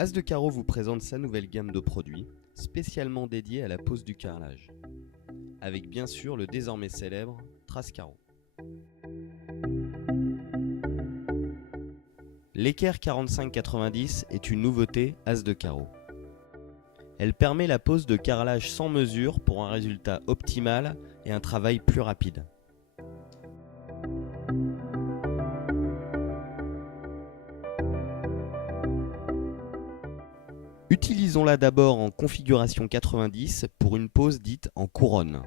As de Carreau vous présente sa nouvelle gamme de produits, spécialement dédiée à la pose du carrelage, avec bien sûr le désormais célèbre Trace Carreau. L'équerre 4590 est une nouveauté As de Carreau. Elle permet la pose de carrelage sans mesure pour un résultat optimal et un travail plus rapide. Utilisons-la d'abord en configuration 90 pour une pose dite en couronne.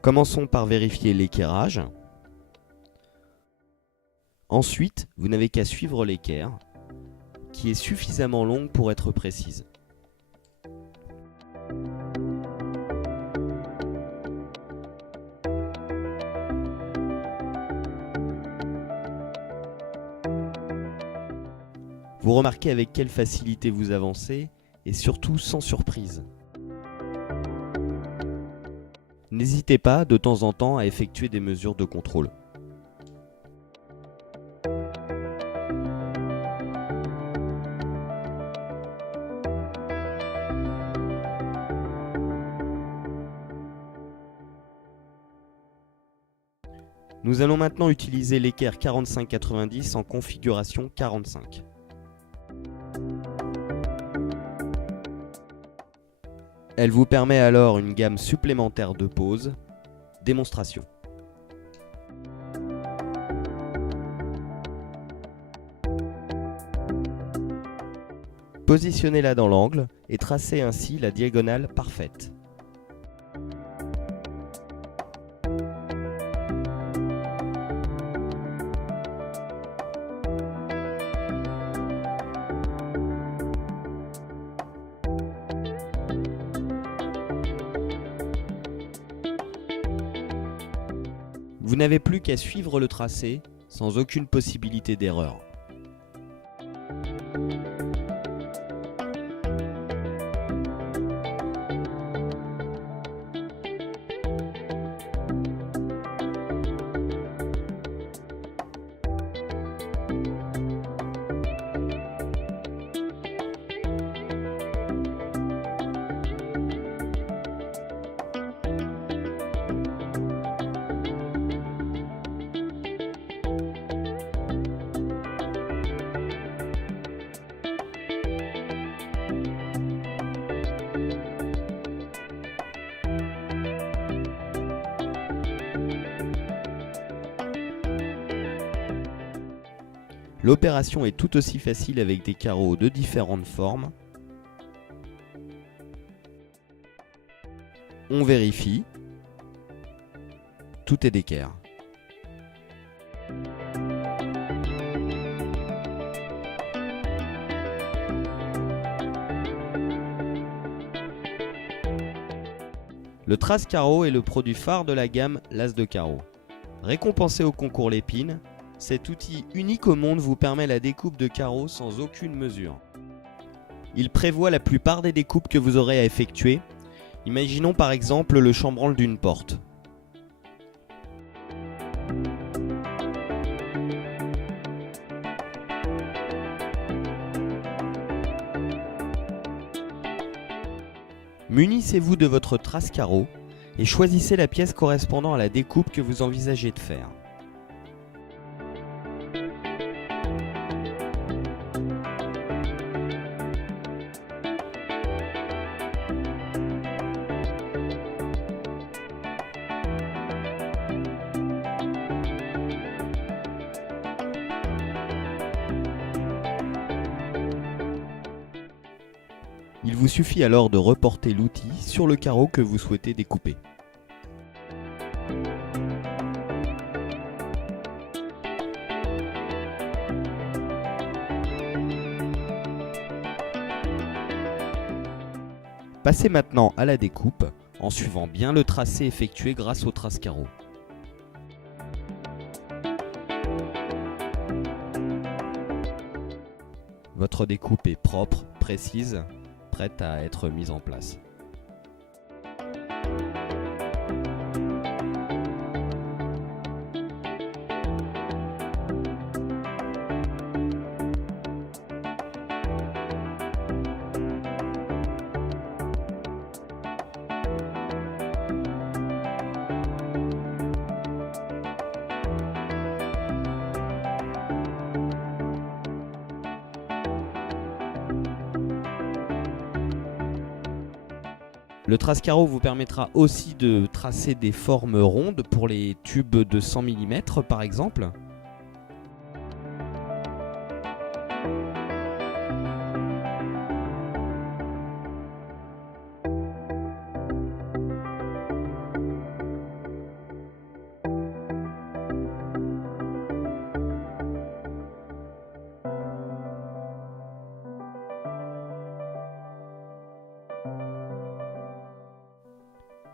Commençons par vérifier l'équerrage. Ensuite, vous n'avez qu'à suivre l'équerre, qui est suffisamment longue pour être précise. Vous remarquez avec quelle facilité vous avancez et surtout sans surprise. N'hésitez pas de temps en temps à effectuer des mesures de contrôle. Nous allons maintenant utiliser l'équerre 4590 en configuration 45. Elle vous permet alors une gamme supplémentaire de poses. Démonstration. Positionnez-la dans l'angle et tracez ainsi la diagonale parfaite. Vous n'avez plus qu'à suivre le tracé sans aucune possibilité d'erreur. L'opération est tout aussi facile avec des carreaux de différentes formes. On vérifie. Tout est d'équerre. Le Trace Carreau est le produit phare de la gamme l'As de Carreau. Récompensé au concours Lépine, cet outil unique au monde vous permet la découpe de carreaux sans aucune mesure. Il prévoit la plupart des découpes que vous aurez à effectuer. Imaginons par exemple le chambranle d'une porte. Munissez-vous de votre trace carreau et choisissez la pièce correspondant à la découpe que vous envisagez de faire. Il vous suffit alors de reporter l'outil sur le carreau que vous souhaitez découper. Passez maintenant à la découpe en suivant bien le tracé effectué grâce au trace carreau. Votre découpe est propre, précises, prêtes à être mises en place. Le trace-carreau vous permettra aussi de tracer des formes rondes pour les tubes de 100 mm par exemple.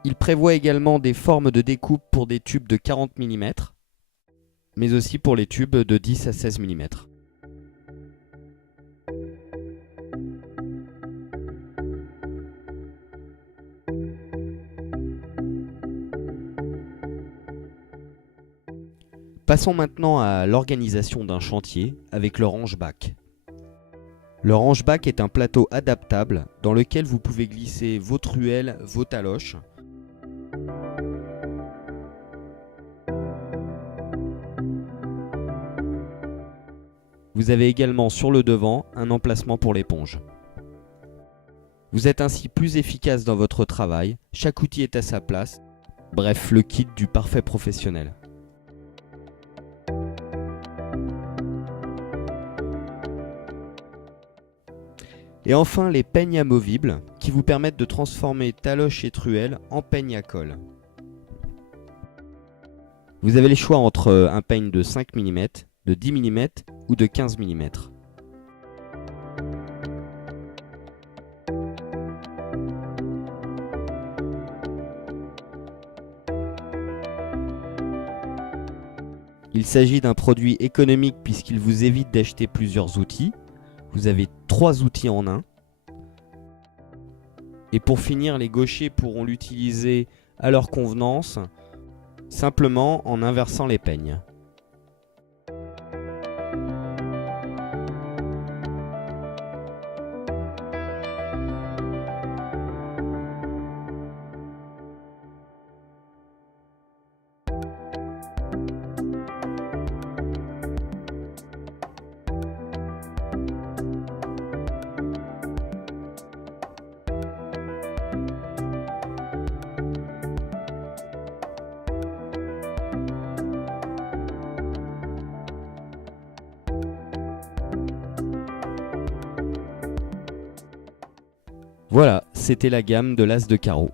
Il prévoit également des formes de découpe pour des tubes de 40 mm, mais aussi pour les tubes de 10 à 16 mm. Passons maintenant à l'organisation d'un chantier avec le range-bac. Le range-bac est un plateau adaptable dans lequel vous pouvez glisser vos truelles, vos taloches. Vous avez également sur le devant un emplacement pour l'éponge. Vous êtes ainsi plus efficace dans votre travail, chaque outil est à sa place, bref le kit du parfait professionnel. Et enfin les peignes amovibles qui vous permettent de transformer taloches et truelles en peignes à colle. Vous avez les choix entre un peigne de 5 mm, de 10 mm ou de 15 mm. Il s'agit d'un produit économique puisqu'il vous évite d'acheter plusieurs outils. Vous avez 3 outils en un. Et pour finir, les gauchers pourront l'utiliser à leur convenance, simplement en inversant les peignes. Voilà, c'était la gamme de l'As de carreau.